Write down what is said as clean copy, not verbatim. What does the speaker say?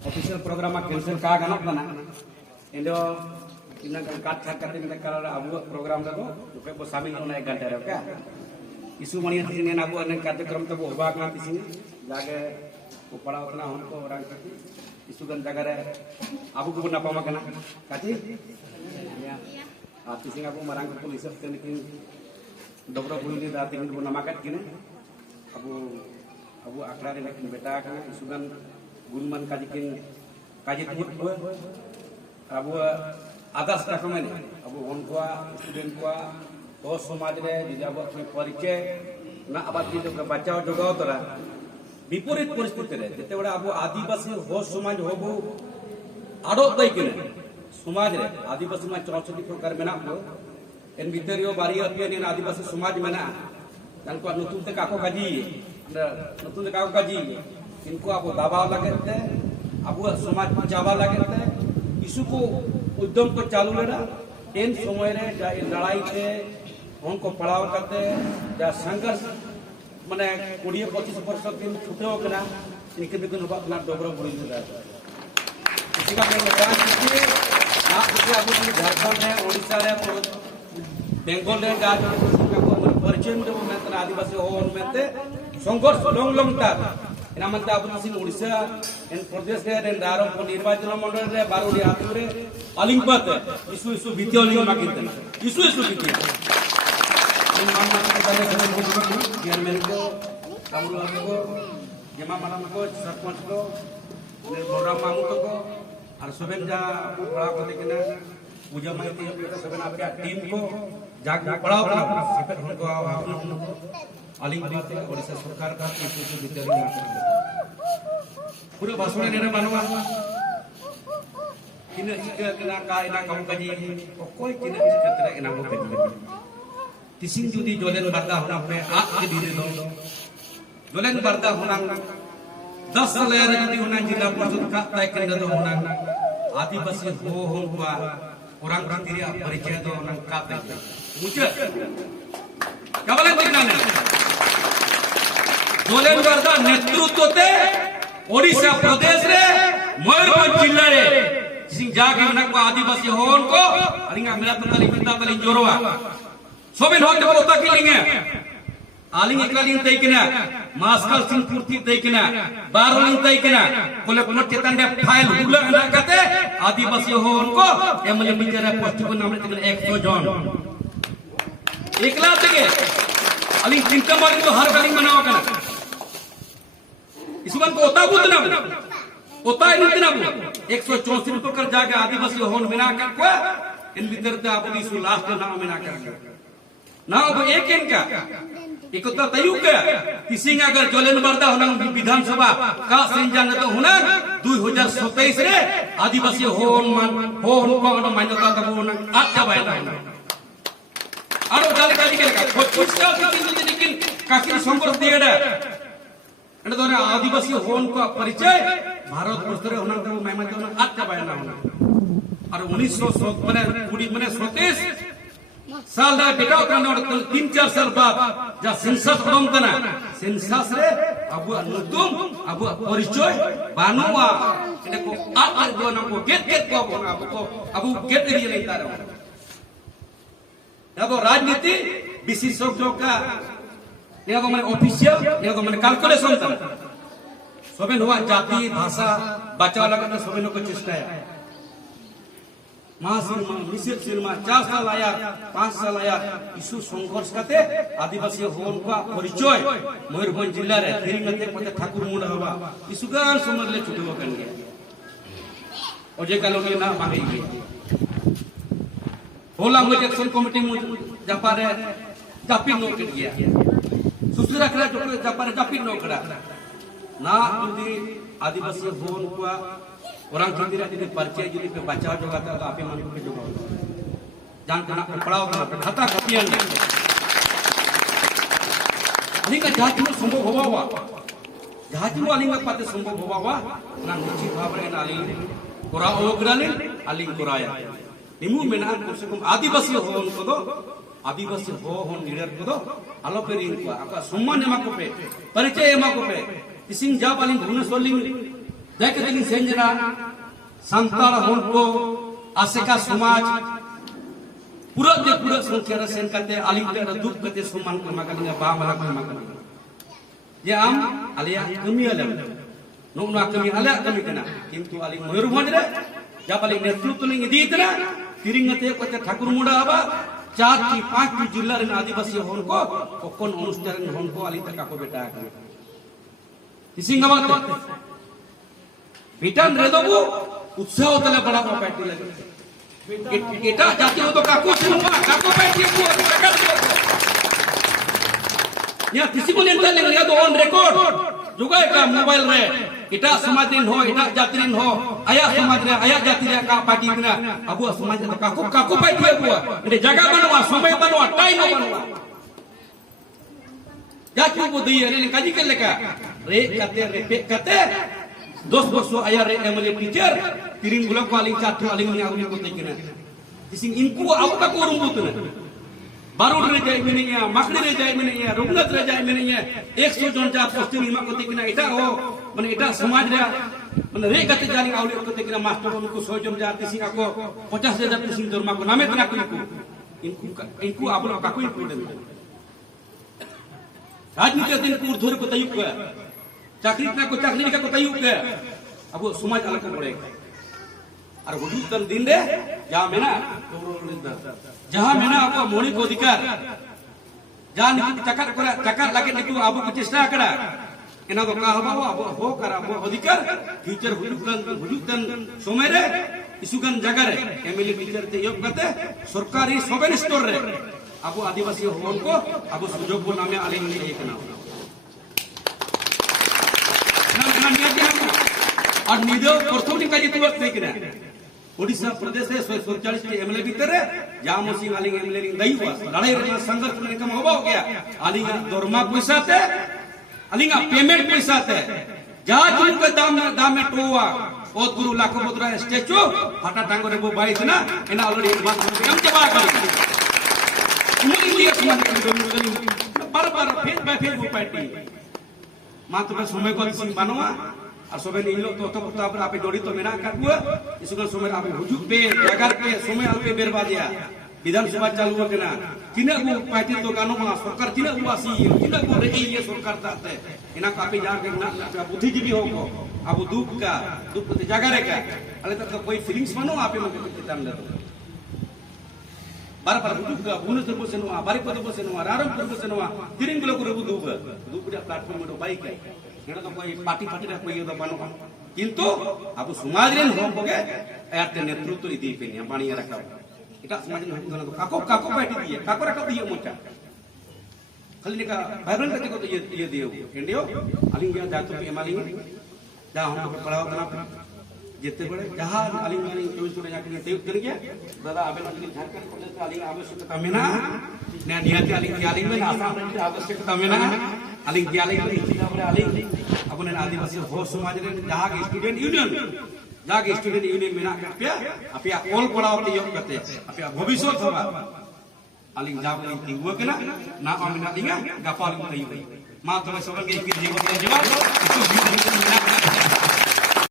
official programme cancel का गाना बना इंदो इन काट छाट करते में कलर अब प्रोग्राम लगो रुपए को शामिल होना 1 घंटे रे क्या इशू मणि तिसिने अबु अने कार्यक्रम तो होबा का तिसिने जागे को पड़ाव करना हमको रंग करती इशू गन जगह रे अबु को नापामा कना काची या तिसिंग अबु मरांग को पुलिस से लेकिन dobro bundi da tingin bu namakat kine abu akra re lekin beta kana isugan gunman kajikin kaji timut ko abu adas ta kemane abu onkoa student ko to समाज रे যদি আবু আপনি পরিচয় না আবার যদি বাঁচাও জগাও তরা বিপরীত পরিস্থিতি রে যেতে বড় আবু আদিবাসী হো সমাজ হবু আড়ো তাই কিনে সমাজ রে আদিবাসী মা 64 প্রকার মেনা को इन भितरियो बारी अपियन आदिवासी समाज में ना इनको नतुन ते काको काजी नतुन ते काको काजी इनको अब दबाव लगते अब समाज चावा लगते इशू को उद्यम को चालू लेना इन समय रे जा लड़ाई थे उनको पड़ाव करते जा संघर्ष माने 20-25 वर्ष दिन छुटे हो गना इनके भी कुछ अपना डोबरो बुरी होता है इसी का मैं बताना चाहिए आप अब झारखंड है ओडिशा है बेंगल रे गाज परिचय में आदिवासी हो उनमें संघर्ष लंग लंग तक इन मत आदिवासी ओडिशा इन प्रदेश रे दारो निर्वाचन मंडल रे बारोडी आतु रे अलिंगपत इशू इशू भितियो लियो माकित इशू इशू भितियो इन मामला के बारे में चेयरमैन को कामरू को जेमा मानम को सरपंच को मोरा मामू को और सुबेन जा बड़ा को देखना पूजा माइती सबन आपके टीम को जाग पड़ाव करना सिपट हमको अलिंग बात ओडिशा सरकार का इशू भीतर पूरे भाषण ने मानवा इन चिका कना का इना कम कजी कोई किन क्षेत्र इना को कजी तिसिंग जुदी जोलेन बरदा होना पे आग के दिने दो जोलेन बरदा होना 10 लेयर जुदी होना जिला परिषद का तय कर दो होना आदिवासी हो हुआ orang ketiga परिचय दो orang काते मुझे क्या बोले देखना नहीं जोलेन बरदा नेतृत्व ते ओडिशा प्रदेश रे मयूरभंज जिला रे सिंह जाके उनक को आदिवासी हो उनको अलिंगा मिला तो तली पिता तली जोरवा सोबिन होते बोलता कि लिंगे आलिंग एकलिंग तैकना मास्कल सिंह पूर्ति तैकना बारोलिंग तैकना कोले पुनः चेतन दे फाइल हुला ना कते आदिवासी हो उनको एमएलए बिचारा पोस्ट को नाम तक 100 जन एकला तके आलिंग चिंता मार को हर गाली मनावा कना इसवन को ओता बुतना ओता इतना 164 प्रकार जाके आदिवासी होन बिना कर को इन भीतर ते आप इस लास्ट नाम बिना कर ना अब एक इनका इकता तयुग तिसिंग अगर जोलेन बरदा होना विधानसभा का संजान तो होना 2027 रे आदिवासी होन को मान्यता तब होना अच्छा बायना आरो जाले काजी के का कुछ का किसी लेकिन काकी संपर्क दिएडा एंड तो आदिवासी होन का परिचय भारत वर्ष रे होना तो मैं तो अच्छा बायना होना और 1900 माने 27 साल दा बेटाव करना 3-4 साल बाद जा सेंसस उडम तना सेंसस रे अब नुतुम अब परिचय बानुवा इने को आ जो ना को गेट को अब गेट रे लेता रहो अब राजनीति विशेषज्ञों का ये तो माने ऑफिशियल ये तो माने कैलकुलेशन था सबे हुआ जाति भाषा बचाव लगना सबे को चेष्टा है महासिनेमा मिसिर सिनेमा 4 साल आया 5 साल आया इशू संघर्ष करते आदिवासी होन का परिचय मयूरभंज जिला रे फेरिंगते पते ठाकुर मुंडा हवा इशू गान समझ ले छुटे हो कन गया और जे कालो के ना मांगे गई होला मुझे एक्शन कमेटी मु जापारे जापी नो के गया सुसुरा करा जो जापारे जापी नो करा ना जुदी आदिवासी होन का orang ketiga jadi परिचय jadi पे बचाव जोगाता तो आपे माने पे जोगाओ जान तना पड़ाव ना खाता कपियान अलिंगा जाति में संभव होवा जाति में अलिंगा पाते संभव होवा ना निश्चित भाव रे नाली कोरा ओगराले अलिंग कोराया निमु मेना कम से कम आदिवासी हो उनको दो आदिवासी हो लीडर को दो आलो पेरी इनको आपका सम्मान एमा को पे परिचय एमा को पे तिसिंग जाब अलिंग भुवनेश्वर लिंग देखते हैं सेंजना संताल होनको आसेका समाज पूरा दे पूरा संख्या रे सेन करते आलिम ते दुख करते सम्मान को माकलिंगा बा मला को माकलिंगा जे आम आलिया कमी आले नोना कमी आले कमी कना किंतु आलिम मयूरभंज रे जा पाली नेतृत्व लिंग दी इतना किरिंगते कोते ठाकुर मुंडा आबा 4 की 5 की जिल्ला रे आदिवासी होनको कोन अनुष्ठान होनको आली तका को बेटा आके इसिंगावत बिटान रेदोबु उत्साह तले बड़ा पार्टी लगे एटा जाति हो तो काको सुनवा काको पार्टी को प्रकार या किसी को नेता लेंगे या तो ऑन रिकॉर्ड जुगाए का मोबाइल रे एटा समाज दिन हो एटा जाति दिन हो आया समाज रे आया जाति रे का पार्टी बिना अबु समाज तो काको काको पार्टी अबु एटे जगह बनवा समय बनवा टाइम बनवा जाति को दिए रे काजी के लेका रे कते रे पे कते 10 वर्ष आया रे एमएलए टीचर तिरिंग गुला को आलिंग चाटू आलिंग नि आउनी को तेकिना इसिंग इनको आउ का को रुंबुत ने बारुड रे जाय मेने या माकड़ी रे जाय मेने या रुगनत रे जाय मेने या 100 जन जा पोस्टिंग इमा को तेकिना एटा हो माने एटा समाज रे माने रे गते जाली आउली को तेकिना मास्टर उनको 100 जन जा तिसिंग को 50,000 तिसिंग दरमा को नामे तना को इनको आप लोग का कोई प्रॉब्लम राजनीति दिन को उर्धर को तयुक चाकरी ना को चाकरी का को तयुक अब समाज अलग पड़े और हुजूर दिन रे जहां मेना जहां मेना आपको मौलिक अधिकार जहां निकि चक्कर लगे निकु आबो को चेष्टा करा एना तो का हबो आबो हो करा आबो अधिकार फ्यूचर हुजूर समय रे इसुगन जगह रे एमएलए टीचर ते योग करते सरकारी सोवेन स्टोर रे आबो आदिवासी होन को आबो सुजोग को नामे आलिंग नि एकना और निदो प्रथम दिन का जितु देखना ओडिशा प्रदेश है 147 के एमएलए भीतर है जामो सिंह आलिंग एमएलए लिंग दई हुआ लड़ाई रे संघर्ष में कम हो गया आलिंग दरमा पैसा थे आलिंग पेमेंट पैसा थे जहां के दाम में टोवा ओत गुरु लाखो मुद्रा स्टैचू फाटा टांगो रे वो बाई ना एना ऑलरेडी एडवांस में कम जमा कर उमरी लिए समाज के बार-बार फेस बाय फेस वो पार्टी मात्र समय को बनवा और सोबे इन लोग तो पर आपे जोड़ी तो मेना काटुआ इसको समय आपे हुजूर पे जगह पे समय आपे बर्बादिया विधानसभा चालू केना तिना को पार्टी तो गानो मा सरकार तिना को आसी तिना को रे ये सरकार ताते इना कापी जा के ना बुद्धिजीवी हो को अब दुख ते जगह रे का अले तक कोई फीलिंग्स मानो आपे मके कितान ले बार-बार हुजूर का बुनस से बसेनवा बारी पद बसेनवा रारम कर बसेनवा तिरिंग गुलो को दुख प्लेटफॉर्म में बाइक है एटा तो कोई पार्टी रे कोई तो बानो किंतु अब समाज रे हो होगे एते नेतृत्व दी पेनी पानी रखा एटा समाज रे हो तो काको पार्टी दिए काको रखा दिए मोटा खाली का वायरल करके तो ये दियो इंडियो अलिंग गया दातु के मालिंग जा हम को पढ़ाओ तना जेते बड़े जहां अलिंग अलिंग 24 को जाके तेयुक कर गया दादा आबे लगे झारखंड कॉलेज का अलिंग आवश्यकता में ना नियति अलिंग में आसाम में आवश्यकता में ना अलिंग इच्छा बड़े अलिंग अपने आदिवासी हो समाज रे जहां स्टूडेंट यूनियन में ना पे अपिया ऑल पढ़ाओ के योग करते अपिया भविष्य होबा अलिंग जाब तिंगु के ना आमिना दिंगा गपाल को कही मा तो सब के जीवन जवाब